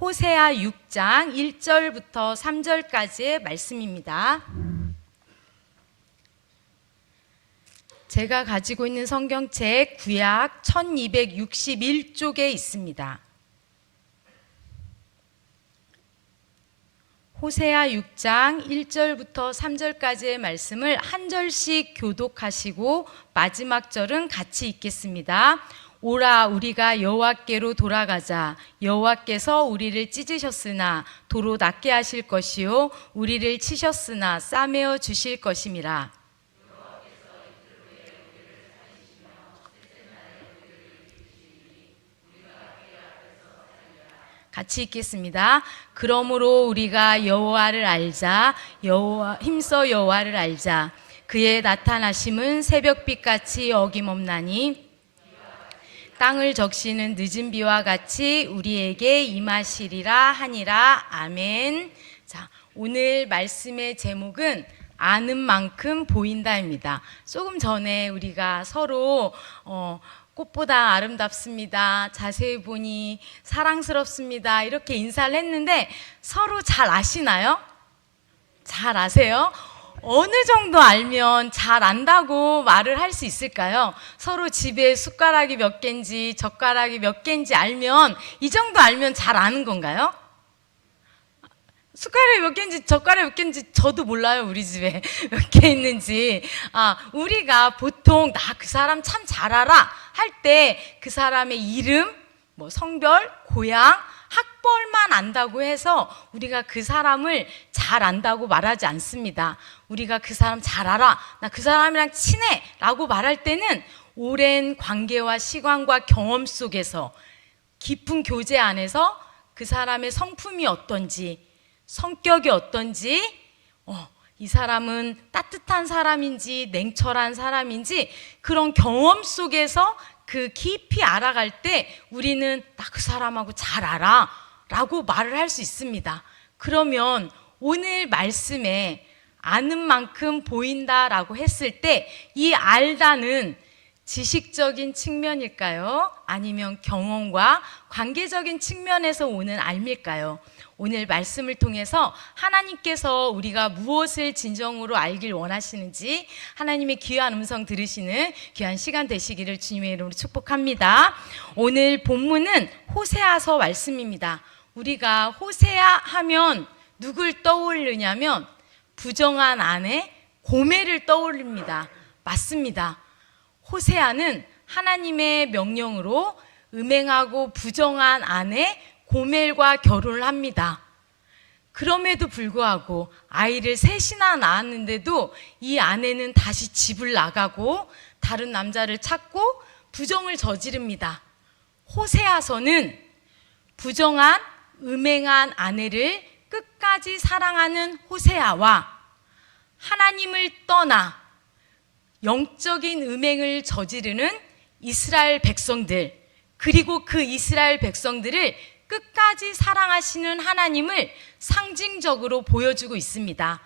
호세아 6장 1절부터 3절까지의 말씀입니다. 제가 가지고 있는 성경책 구약 1261쪽에 있습니다. 호세아 6장 1절부터 3절까지의 말씀을 한 절씩 교독하시고 마지막 절은 같이 읽겠습니다. 오라 우리가 여호와께로 돌아가자. 여호와께서 우리를 찢으셨으나 도로 낫게 하실 것이요 우리를 치셨으나 싸매어 주실 것임이라. 같이 읽겠습니다. 그러므로 우리가 여호와를 알자. 힘써 여호와를 알자. 그의 나타나심은 새벽빛같이 어김없나니 땅을 적시는 늦은 비와 같이 우리에게 임하시리라 하니라. 아멘. 자, 오늘 말씀의 제목은 아는 만큼 보인다입니다. 조금 전에 우리가 서로 꽃보다 아름답습니다, 자세히 보니 사랑스럽습니다, 이렇게 인사를 했는데 서로 잘 아시나요? 잘 아세요? 어느 정도 알면 잘 안다고 말을 할 수 있을까요? 서로 집에 숟가락이 몇 개인지 젓가락이 몇 개인지 알면, 이 정도 알면 잘 아는 건가요? 숟가락이 몇 개인지 젓가락이 몇 개인지 저도 몰라요. 우리 집에 몇 개 있는지. 우리가 보통 나 그 사람 참 잘 알아 할 때 그 사람의 이름, 성별, 고향, 학벌만 안다고 해서 우리가 그 사람을 잘 안다고 말하지 않습니다. 우리가 그 사람 잘 알아, 나 그 사람이랑 친해 라고 말할 때는 오랜 관계와 시간과 경험 속에서 깊은 교제 안에서 그 사람의 성품이 어떤지, 성격이 어떤지, 이 사람은 따뜻한 사람인지 냉철한 사람인지 그런 경험 속에서 그 깊이 알아갈 때 우리는 나 그 사람하고 잘 알아 라고 말을 할 수 있습니다. 그러면 오늘 말씀에 아는 만큼 보인다라고 했을 때 이 알다는 지식적인 측면일까요? 아니면 경험과 관계적인 측면에서 오는 알밀까요? 오늘 말씀을 통해서 하나님께서 우리가 무엇을 진정으로 알길 원하시는지 하나님의 귀한 음성 들으시는 귀한 시간 되시기를 주님의 이름으로 축복합니다. 오늘 본문은 호세아서 말씀입니다. 우리가 호세아 하면 누굴 떠올리냐면 부정한 아내 고멜을 떠올립니다. 맞습니다. 호세아는 하나님의 명령으로 음행하고 부정한 아내 고멜과 결혼을 합니다. 그럼에도 불구하고 아이를 셋이나 낳았는데도 이 아내는 다시 집을 나가고 다른 남자를 찾고 부정을 저지릅니다. 호세아서는 부정한 음행한 아내를 끝까지 사랑하는 호세아와 하나님을 떠나 영적인 음행을 저지르는 이스라엘 백성들, 그리고 그 이스라엘 백성들을 끝까지 사랑하시는 하나님을 상징적으로 보여주고 있습니다.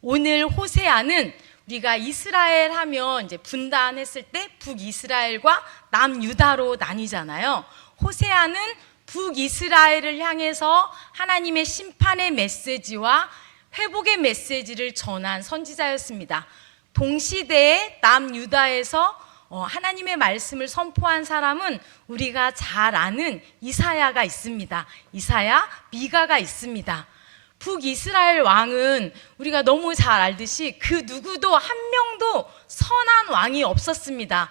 오늘 호세아는 우리가 이스라엘 하면 이제 분단했을 때 북이스라엘과 남유다로 나뉘잖아요. 호세아는 북이스라엘을 향해서 하나님의 심판의 메시지와 회복의 메시지를 전한 선지자였습니다. 동시대에 남유다에서 하나님의 말씀을 선포한 사람은 우리가 잘 아는 이사야가 있습니다. 이사야, 미가가 있습니다. 북이스라엘 왕은 우리가 너무 잘 알듯이 그 누구도 한 명도 선한 왕이 없었습니다.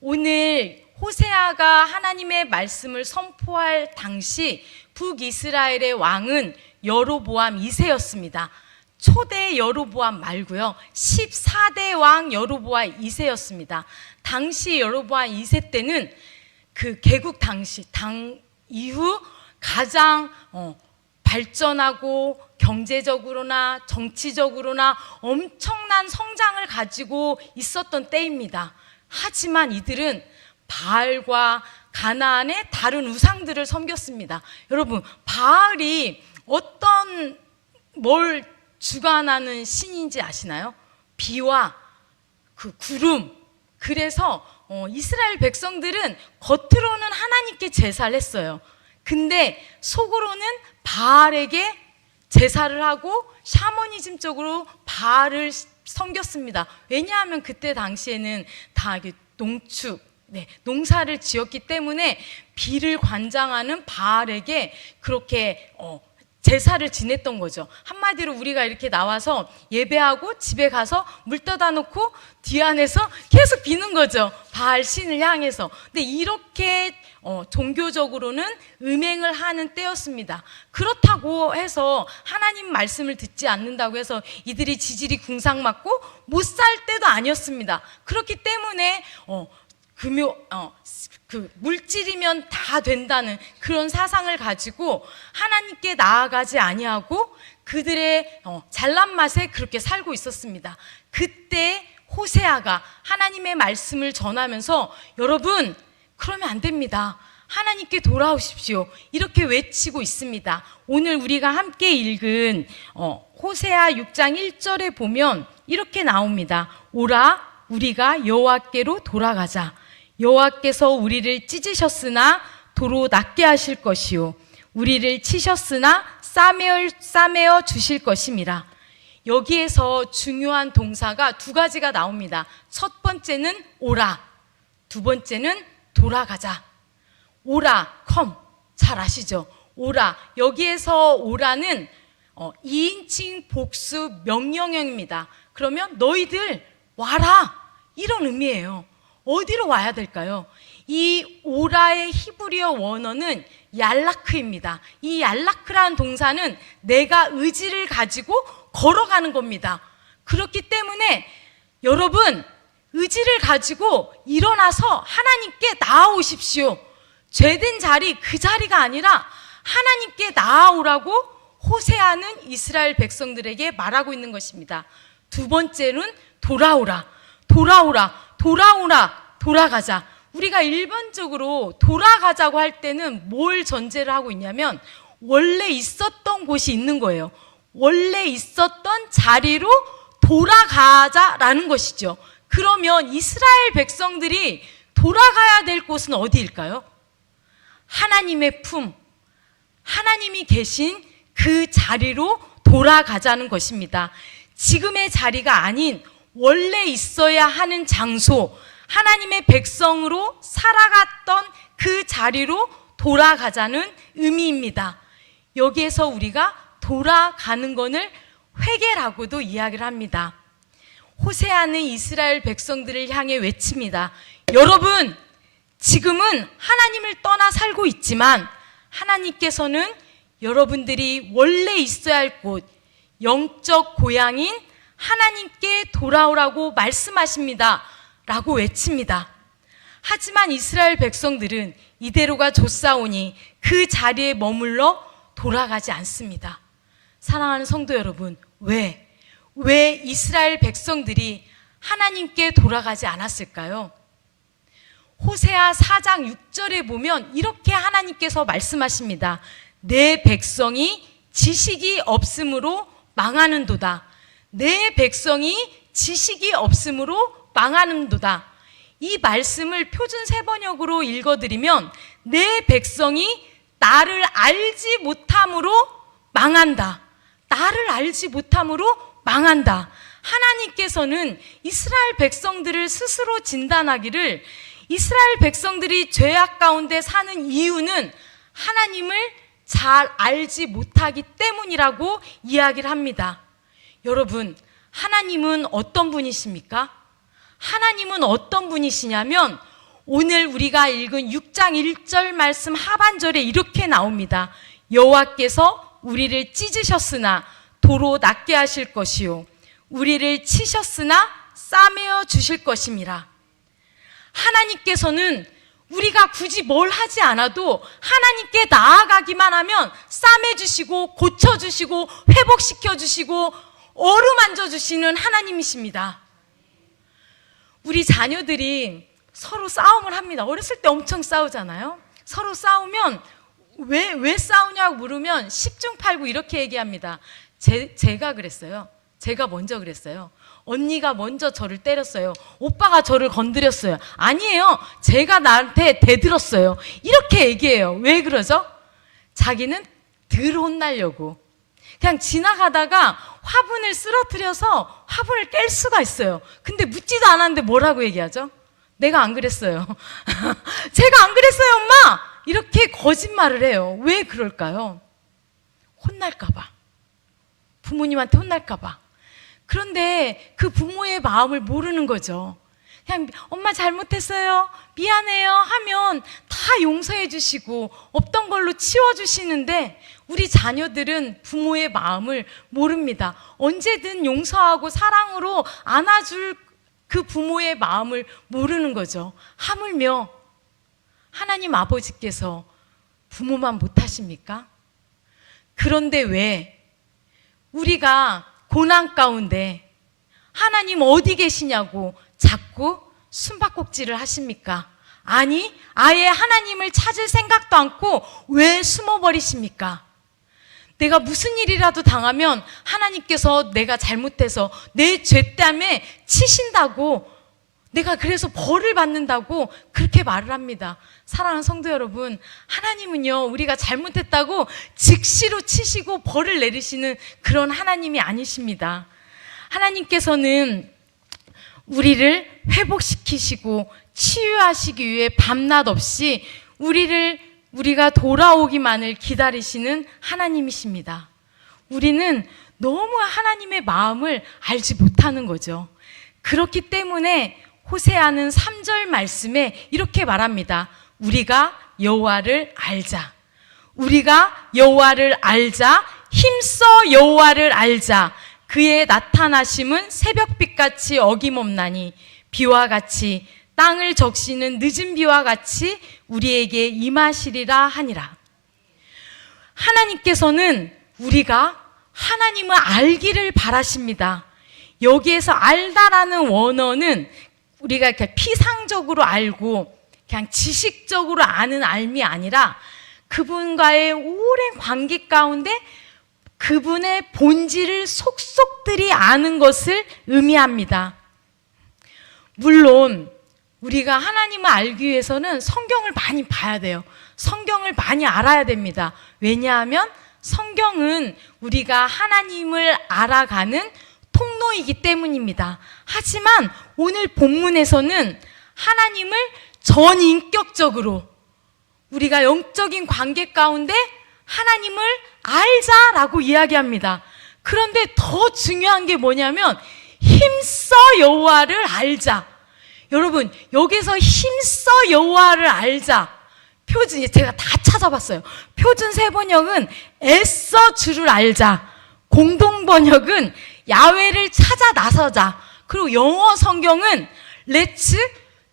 오늘 호세아가 하나님의 말씀을 선포할 당시 북이스라엘의 왕은 여로보암 2세였습니다. 초대 여로보암 말고요, 14대 왕 여로보암 2세였습니다. 당시 여로보암 2세 때는 그 개국 당시 당 이후 가장 발전하고 경제적으로나 정치적으로나 엄청난 성장을 가지고 있었던 때입니다. 하지만 이들은 바알과 가나안의 다른 우상들을 섬겼습니다. 여러분, 바알이 뭘 주관하는 신인지 아시나요? 비와 그 구름. 그래서 이스라엘 백성들은 겉으로는 하나님께 제사를 했어요. 근데 속으로는 바알에게 제사를 하고 샤머니즘 쪽으로 바알을 섬겼습니다. 왜냐하면 그때 당시에는 다 농축, 농사를 지었기 때문에 비를 관장하는 바알에게 그렇게 제사를 지냈던 거죠. 한마디로 우리가 이렇게 나와서 예배하고 집에 가서 물 떠다 놓고 뒤 안에서 계속 비는 거죠. 바알 신을 향해서. 근데 이렇게 종교적으로는 음행을 하는 때였습니다. 그렇다고 해서 하나님 말씀을 듣지 않는다고 해서 이들이 지질이 궁상맞고 못 살 때도 아니었습니다. 그렇기 때문에 물질이면 다 된다는 그런 사상을 가지고 하나님께 나아가지 아니하고 그들의 잘난 맛에 그렇게 살고 있었습니다. 그때 호세아가 하나님의 말씀을 전하면서 여러분 그러면 안 됩니다. 하나님께 돌아오십시오. 이렇게 외치고 있습니다. 오늘 우리가 함께 읽은 호세아 6장 1절에 보면 이렇게 나옵니다. 오라 우리가 여호와께로 돌아가자. 여호와께서 우리를 찢으셨으나 도로 낫게 하실 것이요 우리를 치셨으나 싸매어 주실 것임이라. 여기에서 중요한 동사가 두 가지가 나옵니다. 첫 번째는 오라, 두 번째는 돌아가자. 오라, come, 잘 아시죠? 오라, 여기에서 오라는 2인칭 복수 명령형입니다. 그러면 너희들 와라, 이런 의미예요. 어디로 와야 될까요? 이 오라의 히브리어 원어는 얄라크입니다. 이 얄라크라는 동사는 내가 의지를 가지고 걸어가는 겁니다. 그렇기 때문에 여러분 의지를 가지고 일어나서 하나님께 나아오십시오. 죄된 자리 그 자리가 아니라 하나님께 나아오라고 호세아는 이스라엘 백성들에게 말하고 있는 것입니다. 두 번째는 돌아오라, 돌아가자. 우리가 일반적으로 돌아가자고 할 때는 뭘 전제를 하고 있냐면 원래 있었던 곳이 있는 거예요. 원래 있었던 자리로 돌아가자라는 것이죠. 그러면 이스라엘 백성들이 돌아가야 될 곳은 어디일까요? 하나님의 품, 하나님이 계신 그 자리로 돌아가자는 것입니다. 지금의 자리가 아닌 원래 있어야 하는 장소, 하나님의 백성으로 살아갔던 그 자리로 돌아가자는 의미입니다. 여기에서 우리가 돌아가는 것을 회개라고도 이야기를 합니다. 호세아는 이스라엘 백성들을 향해 외칩니다. 여러분, 지금은 하나님을 떠나 살고 있지만 하나님께서는 여러분들이 원래 있어야 할 곳, 영적 고향인 하나님께 돌아오라고 말씀하십니다. 라고 외칩니다. 하지만 이스라엘 백성들은 이대로가 좋사오니 그 자리에 머물러 돌아가지 않습니다. 사랑하는 성도 여러분, 왜 이스라엘 백성들이 하나님께 돌아가지 않았을까요? 호세아 4장 6절에 보면 이렇게 하나님께서 말씀하십니다. 내 백성이 지식이 없으므로 망하는도다. 내 백성이 지식이 없으므로 망하는도다. 이 말씀을 표준 세번역으로 읽어드리면 내 백성이 나를 알지 못함으로 망한다. 나를 알지 못함으로 망한다. 하나님께서는 이스라엘 백성들을 스스로 진단하기를 이스라엘 백성들이 죄악 가운데 사는 이유는 하나님을 잘 알지 못하기 때문이라고 이야기를 합니다. 여러분, 하나님은 어떤 분이십니까? 하나님은 어떤 분이시냐면 오늘 우리가 읽은 6장 1절 말씀 하반절에 이렇게 나옵니다. 여호와께서 우리를 찢으셨으나 도로 낫게 하실 것이요 우리를 치셨으나 싸매어 주실 것임이라. 하나님께서는 우리가 굳이 뭘 하지 않아도 하나님께 나아가기만 하면 싸매주시고 고쳐주시고 회복시켜주시고 어루만져 주시는 하나님이십니다. 우리 자녀들이 서로 싸움을 합니다. 어렸을 때 엄청 싸우잖아요. 서로 싸우면 왜 싸우냐고 물으면 10중 8구 이렇게 얘기합니다. 제가 그랬어요. 제가 먼저 그랬어요. 언니가 먼저 저를 때렸어요. 오빠가 저를 건드렸어요. 아니에요. 제가 나한테 대들었어요. 이렇게 얘기해요. 왜 그러죠? 자기는 덜 혼나려고 그냥 지나가다가 화분을 쓰러뜨려서 화분을 깰 수가 있어요. 근데 묻지도 않았는데 뭐라고 얘기하죠? 내가 안 그랬어요. 제가 안 그랬어요, 엄마! 이렇게 거짓말을 해요. 왜 그럴까요? 혼날까봐. 부모님한테 혼날까봐. 그런데 그 부모의 마음을 모르는 거죠. 그냥 엄마 잘못했어요, 미안해요 하면 다 용서해 주시고 없던 걸로 치워주시는데 우리 자녀들은 부모의 마음을 모릅니다. 언제든 용서하고 사랑으로 안아줄 그 부모의 마음을 모르는 거죠. 하물며 하나님 아버지께서 부모만 못하십니까? 그런데 왜 우리가 고난 가운데 하나님 어디 계시냐고 자꾸 숨바꼭질을 하십니까? 아니, 아예 하나님을 찾을 생각도 않고 왜 숨어버리십니까? 내가 무슨 일이라도 당하면 하나님께서 내가 잘못해서 내 죄 때문에 치신다고, 내가 그래서 벌을 받는다고 그렇게 말을 합니다. 사랑하는 성도 여러분, 하나님은요, 우리가 잘못했다고 즉시로 치시고 벌을 내리시는 그런 하나님이 아니십니다. 하나님께서는 우리를 회복시키시고 치유하시기 위해 밤낮 없이 우리가 돌아오기만을 기다리시는 하나님이십니다. 우리는 너무 하나님의 마음을 알지 못하는 거죠. 그렇기 때문에 호세아는 3절 말씀에 이렇게 말합니다. 우리가 여호와를 알자. 우리가 여호와를 알자. 힘써 여호와를 알자. 그의 나타나심은 새벽빛같이 어김없나니 비와 같이 땅을 적시는 늦은 비와 같이 우리에게 임하시리라 하니라. 하나님께서는 우리가 하나님을 알기를 바라십니다. 여기에서 알다라는 원어는 우리가 이렇게 피상적으로 알고 그냥 지식적으로 아는 알미 아니라 그분과의 오랜 관계 가운데 그분의 본질을 속속들이 아는 것을 의미합니다. 물론 우리가 하나님을 알기 위해서는 성경을 많이 봐야 돼요. 성경을 많이 알아야 됩니다. 왜냐하면 성경은 우리가 하나님을 알아가는 통로이기 때문입니다. 하지만 오늘 본문에서는 하나님을 전인격적으로 우리가 영적인 관계 가운데 하나님을 알자라고 이야기합니다. 그런데 더 중요한 게 뭐냐면 힘써 여호와를 알자. 여러분, 여기서 힘써 여호와를 알자. 표준, 제가 다 찾아봤어요. 표준 세번역은 애써 주를 알자. 공동 번역은 야훼를 찾아 나서자. 그리고 영어 성경은 Let's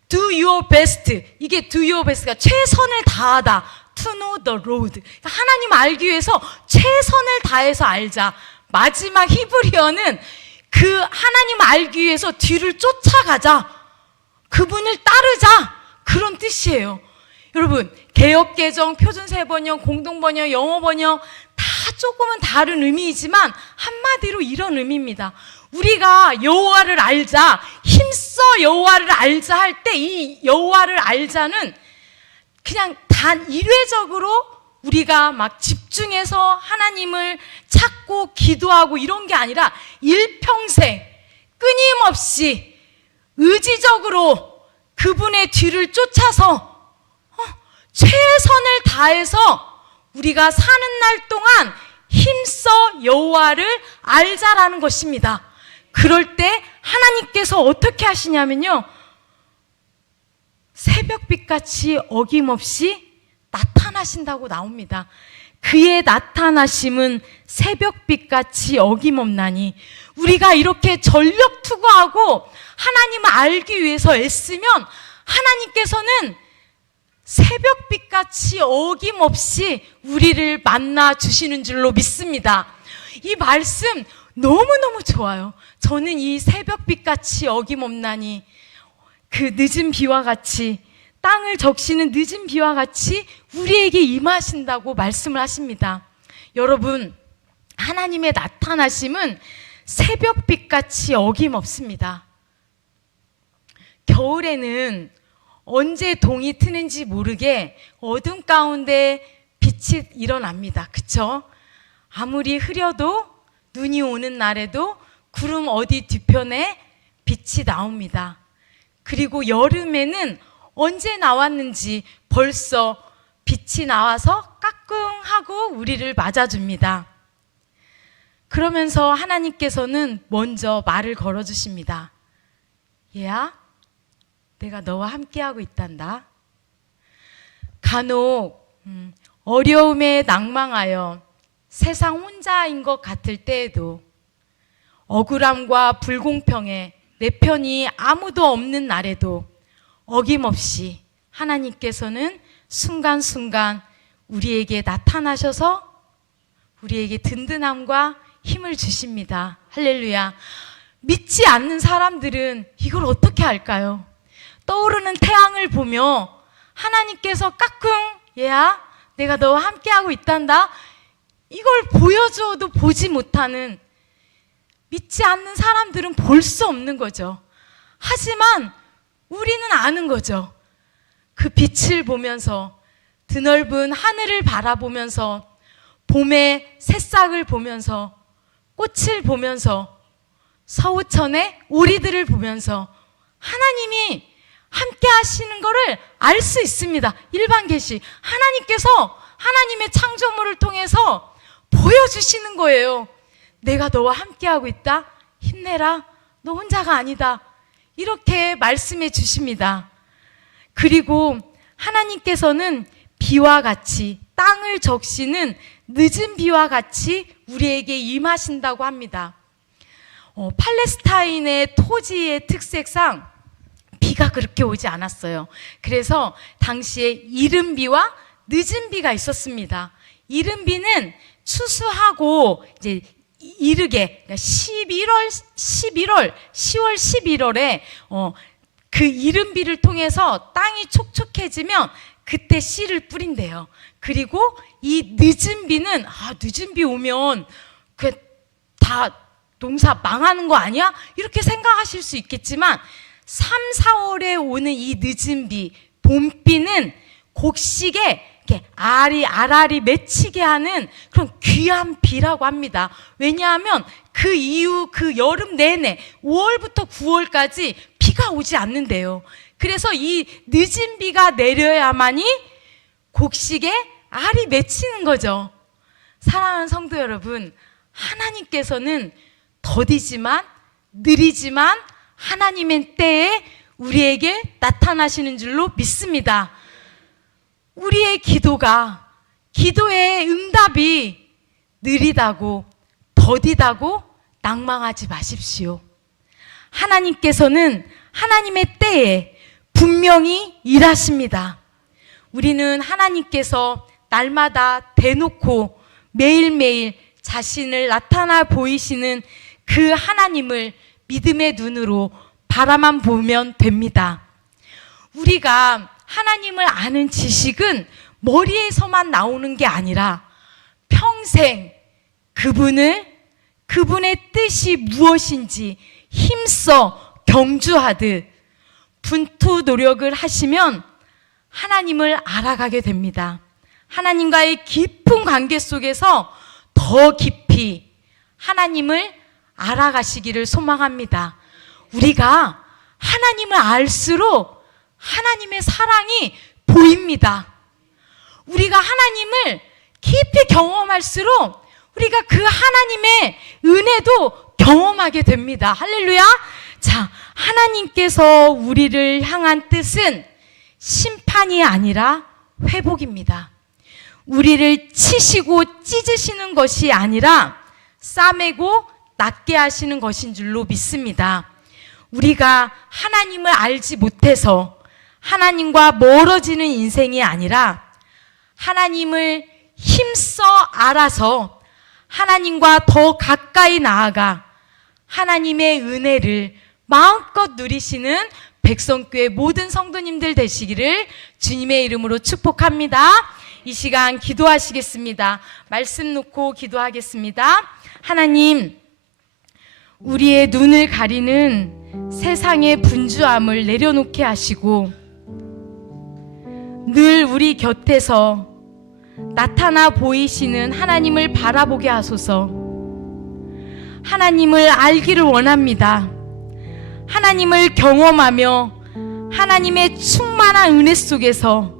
do your best. 이게 do your best가 최선을 다하다. To know the road. 그러니까 하나님 알기 위해서 최선을 다해서 알자. 마지막 히브리어는 그 하나님 알기 위해서 뒤를 쫓아가자. 그분을 따르자. 그런 뜻이에요. 여러분, 개역개정, 표준세번역, 공동번역, 영어번역 다 조금은 다른 의미이지만 한마디로 이런 의미입니다. 우리가 여호와를 알자, 힘써 여호와를 알자 할 때 이 여호와를 알자는 그냥 단 일회적으로 우리가 막 집중해서 하나님을 찾고 기도하고 이런 게 아니라 일평생 끊임없이 의지적으로 그분의 뒤를 쫓아서 최선을 다해서 우리가 사는 날 동안 힘써 여호와를 알자라는 것입니다. 그럴 때 하나님께서 어떻게 하시냐면요, 새벽빛같이 어김없이 나타나신다고 나옵니다. 그의 나타나심은 새벽빛같이 어김없나니. 우리가 이렇게 전력 투구하고 하나님을 알기 위해서 애쓰면 하나님께서는 새벽빛같이 어김없이 우리를 만나 주시는 줄로 믿습니다. 이 말씀 너무너무 좋아요. 저는 이 새벽빛같이 어김없나니, 그 늦은 비와 같이, 땅을 적시는 늦은 비와 같이 우리에게 임하신다고 말씀을 하십니다. 여러분, 하나님의 나타나심은 새벽빛같이 어김없습니다. 겨울에는 언제 동이 트는지 모르게 어둠 가운데 빛이 일어납니다. 그쵸? 아무리 흐려도 눈이 오는 날에도 구름 어디 뒤편에 빛이 나옵니다. 그리고 여름에는 언제 나왔는지 벌써 빛이 나와서 까꿍하고 우리를 맞아줍니다. 그러면서 하나님께서는 먼저 말을 걸어주십니다. 얘야, 내가 너와 함께하고 있단다. 간혹 어려움에 낭망하여 세상 혼자인 것 같을 때에도, 억울함과 불공평에 내 편이 아무도 없는 날에도 어김없이 하나님께서는 순간순간 우리에게 나타나셔서 우리에게 든든함과 힘을 주십니다. 할렐루야. 믿지 않는 사람들은 이걸 어떻게 할까요? 떠오르는 태양을 보며 하나님께서 까꿍, 얘야, 내가 너와 함께하고 있단다, 이걸 보여줘도 보지 못하는, 믿지 않는 사람들은 볼 수 없는 거죠. 하지만 우리는 아는 거죠. 그 빛을 보면서, 드넓은 하늘을 바라보면서, 봄의 새싹을 보면서, 꽃을 보면서, 서우천의 오리들을 보면서 하나님이 함께 하시는 것을 알 수 있습니다. 일반 계시, 하나님께서 하나님의 창조물을 통해서 보여주시는 거예요. 내가 너와 함께하고 있다, 힘내라, 너 혼자가 아니다, 이렇게 말씀해 주십니다. 그리고 하나님께서는 비와 같이, 땅을 적시는 늦은 비와 같이 우리에게 임하신다고 합니다. 팔레스타인의 토지의 특색상 비가 그렇게 오지 않았어요. 그래서 당시에 이른 비와 늦은 비가 있었습니다. 이른 비는 추수하고 이제 이르게, 10월, 11월에 그 이른 비를 통해서 땅이 촉촉해지면 그때 씨를 뿌린대요. 그리고 이 늦은 비는, 늦은 비 오면 그 다 농사 망하는 거 아니야? 이렇게 생각하실 수 있겠지만 3, 4월에 오는 이 늦은 비, 봄비는 곡식에 이렇게 알알이 맺히게 하는 그런 귀한 비라고 합니다. 왜냐하면 그 이후 그 여름 내내 5월부터 9월까지 비가 오지 않는데요. 그래서 이 늦은 비가 내려야만이 곡식에 알이 맺히는 거죠. 사랑하는 성도 여러분, 하나님께서는 더디지만 느리지만 하나님의 때에 우리에게 나타나시는 줄로 믿습니다. 우리의 기도의 응답이 느리다고 더디다고 낭망하지 마십시오. 하나님께서는 하나님의 때에 분명히 일하십니다. 우리는 하나님께서 날마다 대놓고 매일매일 자신을 나타나 보이시는 그 하나님을 믿음의 눈으로 바라만 보면 됩니다. 우리가 하나님을 아는 지식은 머리에서만 나오는 게 아니라 평생 그분의 뜻이 무엇인지 힘써 경주하듯 분투 노력을 하시면 하나님을 알아가게 됩니다. 하나님과의 깊은 관계 속에서 더 깊이 하나님을 알아가시기를 소망합니다. 우리가 하나님을 알수록 하나님의 사랑이 보입니다. 우리가 하나님을 깊이 경험할수록 우리가 그 하나님의 은혜도 경험하게 됩니다. 할렐루야. 자, 하나님께서 우리를 향한 뜻은 심판이 아니라 회복입니다. 우리를 치시고 찢으시는 것이 아니라 싸매고 낫게 하시는 것인 줄로 믿습니다. 우리가 하나님을 알지 못해서 하나님과 멀어지는 인생이 아니라 하나님을 힘써 알아서 하나님과 더 가까이 나아가 하나님의 은혜를 마음껏 누리시는 백성교회 모든 성도님들 되시기를 주님의 이름으로 축복합니다. 이 시간 기도하시겠습니다. 말씀 놓고 기도하겠습니다. 하나님, 우리의 눈을 가리는 세상의 분주함을 내려놓게 하시고 늘 우리 곁에서 나타나 보이시는 하나님을 바라보게 하소서. 하나님을 알기를 원합니다. 하나님을 경험하며 하나님의 충만한 은혜 속에서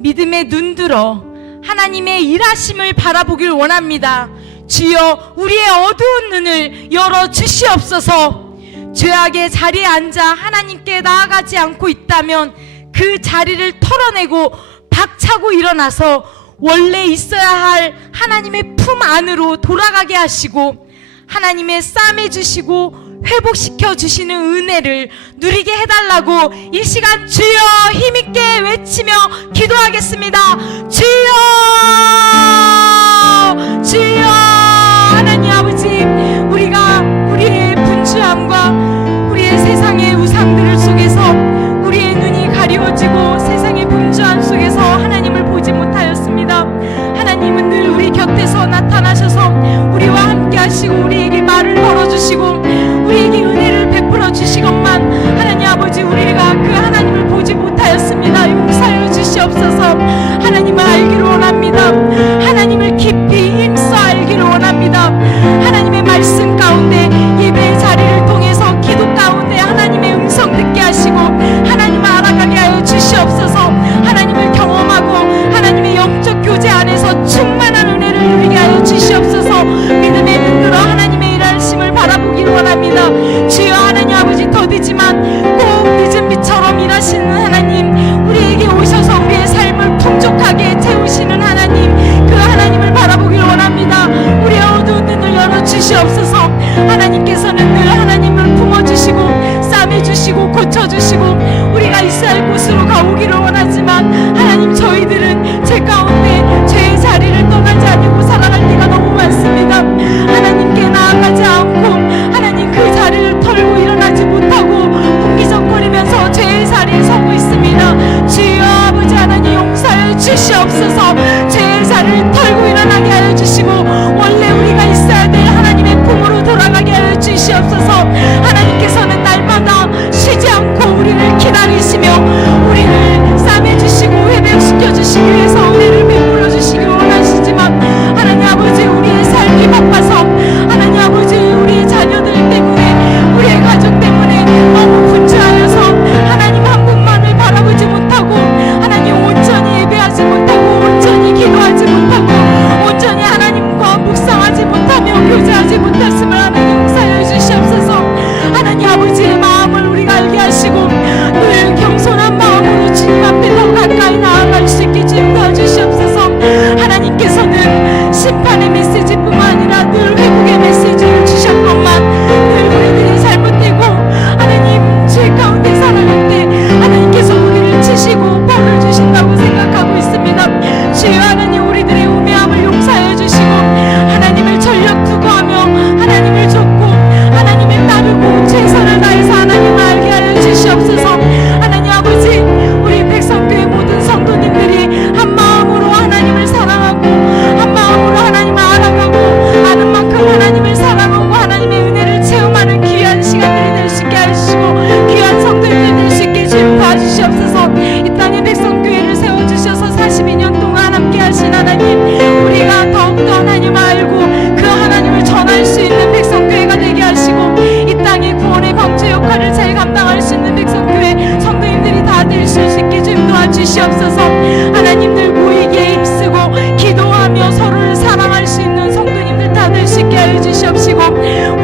믿음의 눈 들어 하나님의 일하심을 바라보길 원합니다. 주여, 우리의 어두운 눈을 열어 주시옵소서. 죄악의 자리에 앉아 하나님께 나아가지 않고 있다면 그 자리를 털어내고 박차고 일어나서 원래 있어야 할 하나님의 품 안으로 돌아가게 하시고 하나님의 싸매 주시고 회복시켜 주시는 은혜를 누리게 해달라고 이 시간 주여 힘있게 외치며 기도하겠습니다. 주여, 주여. 하나님 아버지, 우리가 우리의 분주함과 우리의 세상의 우상들 속에서 우리의 눈이 가리워지고 세상의 분주함 속에서 하나님을 보지 못하였습니다. 하나님은 늘 우리 곁에서 나타나셔서 우리와 함께 하시고 우리에게 말을 걸어주시고 우리에게 은혜를 베풀어 주시건만 하나님 아버지, 우리가 그 하나님을 보지 못하였습니다. 용서하여 주시옵소서. 하나님을 알기를 원합니다. 하나님을 깊이 힘써 알기를 원합니다. 하나님의 말씀 가운데 예배의 자리를 통해서 기도 가운데 하나님의 음성 듣게 하시고 하나님을 알아가게 하여 주시옵소서. 하나님을 경험하고 하나님의 영적 교제 안에서 충만한 은혜를 누리게 하여 주시옵소서. 믿음의 눈 들어 하나님의 일하심을 바라보기를 원합니다. 주여, 하나님 아버지, 더디지만 꼭 늦은 빛처럼 일하시는 하나님, 우리에게 오셔서 우리의 삶을 풍족하게 채우시는 하나님, 그 하나님을 바라보기를 원합니다. 우리의 어두운 눈을 열어주시옵소서. 하나님께서는 늘 하나님을 품어주시고 싸매주시고 고쳐주시고 우리가 있어야 할 곳으로 가오기를 원하지만 하나님, 저희들은 죄 가운데 죄의 자리를 떠나지 않고 살아갈 때가 너무 많습니다. 하나님께 나아가지 않고 하나님 그 자리를 털고 일어나지 못하고 궁기적거리면서 죄의 자리에 서고 있습니다. 주여 아버지 하나님, 용서하여 주시옵소서. 죄의 자리를 털고 일어나게 하여 주시고 원래 우리가 있어야 될 하나님의 품으로 돌아가게 하여 주시옵소서. 하나님께서는 날마다 쉬지 않고 우리를 기다리시며 우리를 싸매주시고 회복시켜 주시기 위해서 은혜를 베풀어 주시기 원하시지만 하나님 아버지, 우리의 삶이 바빠서 하나님 아버지, 우리의 자녀들 때문에 우리의 가족 때문에 너무 분주하여서 하나님 한 분만을 바라보지 못하고 하나님 온전히 예배하지 못하고 온전히 기도하지 못하고 온전히 하나님과 묵상하지 못하며 교제하지 못했음을 하나님 용서하여 주시옵소서. 하나님 아버지의 마음을 우리가 알게 하시고 늘 겸손한 마음으로 주님 앞에 더 가까이 나아갈 수 있게 주님 도와주시옵소서. 하나님께서는 심판의 메시지뿐만 아니라 늘 회복의 메시지를 주셨건만 늘 우리들이 잘못되고 하나님 죄 가운데 살아갈 때 하나님께서 우리를 치시고 벌을 주신다고 생각하고 있습니다. 주여 하나님, 우리들의 우매함을 용서해 주시고 하나님을 전력 투구하며 하나님을 좇고 하나님을 따르고 최선을 다해서 하나님을 알게 하여 주시옵소서. 하나님 아버지, 우리 백성교회 모든 성도님들이 한 마음으로 하나님을 사랑하고 한 마음으로 하나님을 알아가고 아는 만큼 하나님을 사랑하고 하나님의 은혜를 체험하는 귀한 시간들이 될 수 있게 하시고 귀한 성도님들 될 수 있게 주님 도와주시옵소서. 이 땅에 백성교회를 세워주셔서 42년 동안 함께 하신 하나님, 우리가 더욱더 하나님을 알고 그 하나님을 전할 수 있는 백성교회가 되게 하시고 이 땅의 구원의 방주 역할을 잘 감당할 수 있는 백성교회 성도님들이 다 될 수 있게 주님 도와주시옵소서. 하나님들 모이기에 힘쓰고 기도하며 서로를 사랑할 수 있는 성도님들 다 될 수 있게 하여 주시옵시고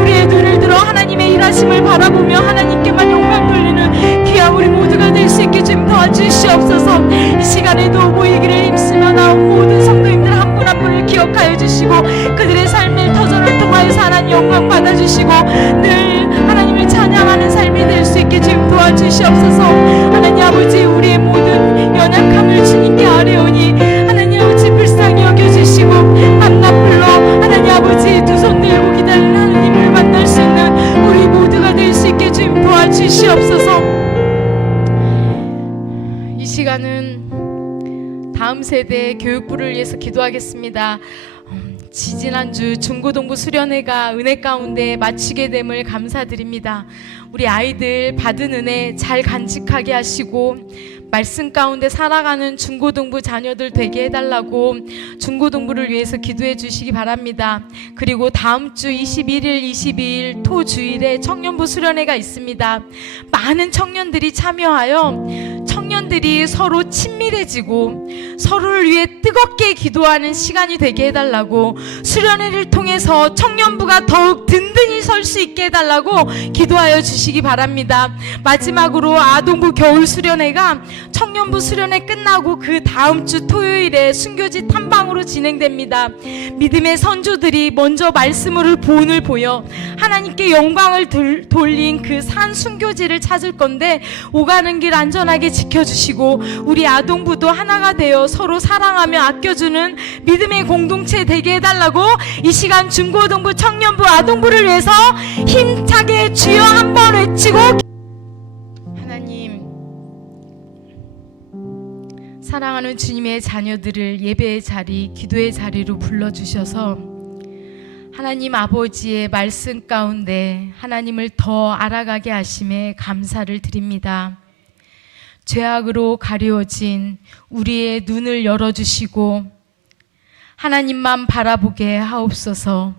우리의 눈을 들어 하나님의 일하심을 바라보며 하나님께만 영광 돌리는 귀한 우리 모두가 될 수 있게 주님 도와주시옵소서. 이 시간에도 모이기를 힘쓰며 나온 모든 성도님들 한 분 한 분을 기억하여 주시고 그들의 삶의 터전을 통하여서 하나님 영광 받아주시고 늘 하나님을 찬양하는 삶이 될 수 있게 주님 도와주시옵소서. 하나님 아버지, 우리의 모든 연약함을 주님께 아뢰오니 하나님 아버지 불쌍히 여겨주시고 밤낮불로 하나님 아버지 두 손 들고 기다리는 하나님을 만날 수 있는 우리 모두가 될 수 있게 주님 도와주시옵소서. 이 시간은 다음 세대 교육부를 위해서 기도하겠습니다. 지지난주 중고등부 수련회가 은혜 가운데 마치게 됨을 감사드립니다. 우리 아이들 받은 은혜 잘 간직하게 하시고 말씀 가운데 살아가는 중고등부 자녀들 되게 해달라고 중고등부를 위해서 기도해 주시기 바랍니다. 그리고 다음 주 21일, 22일 토주일에 청년부 수련회가 있습니다. 많은 청년들이 참여하여 청년들이 서로 친밀해지고 서로를 위해 뜨겁게 기도하는 시간이 되게 해달라고, 수련회를 통해서 청년부가 더욱 든든히 설 수 있게 해달라고 기도하여 주시기 바랍니다. 마지막으로 아동부 겨울 수련회가 청년부 수련회 끝나고 그 다음 주 토요일에 순교지 탐방으로 진행됩니다. 믿음의 선조들이 먼저 말씀으로 본을 보여 하나님께 영광을 돌린 그 산 순교지를 찾을 건데, 오가는 길 안전하게 지켜주시고 우리 아동부도 하나가 되어 서로 사랑하며 아껴주는 믿음의 공동체 되게 해달라고 이 시간 중고등부, 청년부, 아동부를 위해서 힘차게 주여 한번 외치고, 하나님, 사랑하는 주님의 자녀들을 예배의 자리, 기도의 자리로 불러주셔서 하나님 아버지의 말씀 가운데 하나님을 더 알아가게 하심에 감사를 드립니다. 죄악으로 가려워진 우리의 눈을 열어주시고 하나님만 바라보게 하옵소서.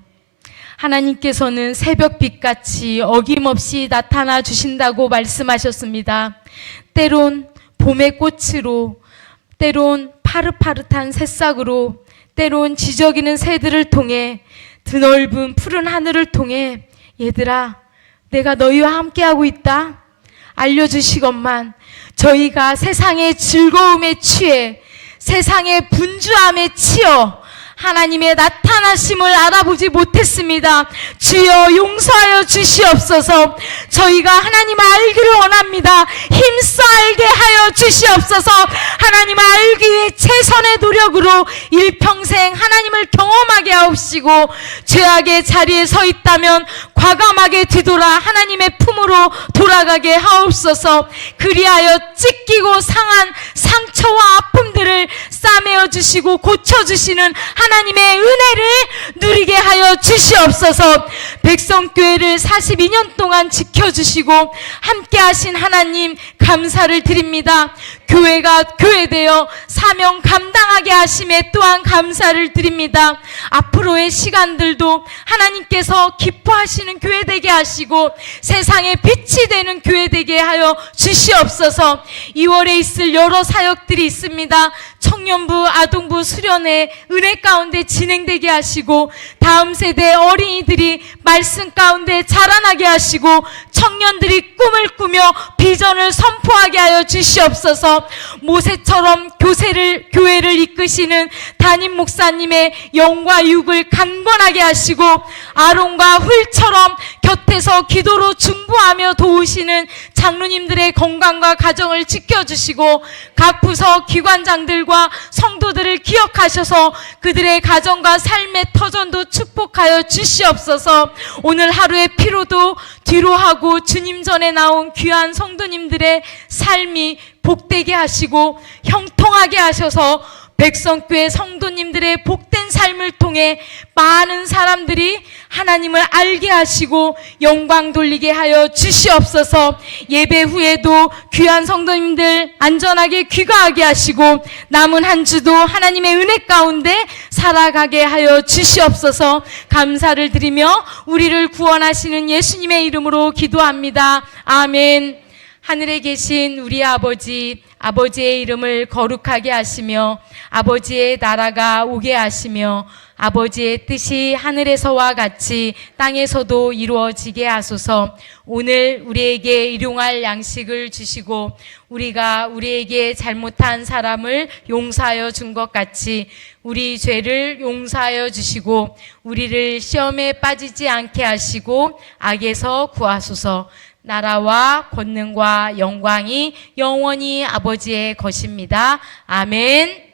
하나님께서는 새벽빛같이 어김없이 나타나 주신다고 말씀하셨습니다. 때론 봄의 꽃으로, 때론 파릇파릇한 새싹으로, 때론 지저귀는 새들을 통해, 드넓은 푸른 하늘을 통해 얘들아 내가 너희와 함께하고 있다 알려주시건만, 저희가 세상의 즐거움에 취해 세상의 분주함에 치여 하나님의 나타나심을 알아보지 못했습니다. 주여 용서하여 주시옵소서. 저희가 하나님을 알기를 원합니다. 힘써 알게 하여 주시옵소서. 하나님을 알기 위해 최선의 노력으로 일평생 하나님을 경험하게 하옵시고, 죄악의 자리에 서 있다면 과감하게 뒤돌아 하나님의 품으로 돌아가게 하옵소서. 그리하여 찢기고 상한 상처와 아픔들을 싸매어 주시고 고쳐주시는 하나님의 은혜를 누리게 하여 주시옵소서. 백성교회를 42년 동안 지켜주시고 함께 하신 하나님 감사를 드립니다. 교회가 교회되어 사명 감당하게 하심에 또한 감사를 드립니다. 앞으로의 시간들도 하나님께서 기뻐하시는 교회 되게 하시고 세상에 빛이 되는 교회 되게 하여 주시옵소서. 2월에 있을 여러 사역들이 있습니다. 청년부, 아동부 수련회 은혜 가운데 진행되게 하시고, 다음 세대 어린이들이 말씀 가운데 자라나게 하시고, 청년들이 꿈을 꾸며 비전을 선포하게 하여 주시옵소서. 모세처럼 교회를 이끄시는 담임 목사님의 영과 육을 강건하게 하시고, 아론과 훌처럼 곁에서 기도로 중보하며 도우시는 장로님들의 건강과 가정을 지켜주시고, 각 부서 기관장들과 성도들을 기억하셔서 그들의 가정과 삶의 터전도 축복하여 주시옵소서. 오늘 하루의 피로도 뒤로 하고 주님 전에 나온 귀한 성도님들의 삶이 복되게 하시고 형통하게 하셔서 백성교회 성도님들의 복된 삶을 통해 많은 사람들이 하나님을 알게 하시고 영광 돌리게 하여 주시옵소서. 예배 후에도 귀한 성도님들 안전하게 귀가하게 하시고 남은 한 주도 하나님의 은혜 가운데 살아가게 하여 주시옵소서. 감사를 드리며 우리를 구원하시는 예수님의 이름으로 기도합니다. 아멘. 하늘에 계신 우리 아버지, 아버지의 이름을 거룩하게 하시며 아버지의 나라가 오게 하시며 아버지의 뜻이 하늘에서와 같이 땅에서도 이루어지게 하소서. 오늘 우리에게 일용할 양식을 주시고 우리가 우리에게 잘못한 사람을 용서하여 준 것 같이 우리 죄를 용서하여 주시고 우리를 시험에 빠지지 않게 하시고 악에서 구하소서. 나라와 권능과 영광이 영원히 아버지의 것입니다. 아멘.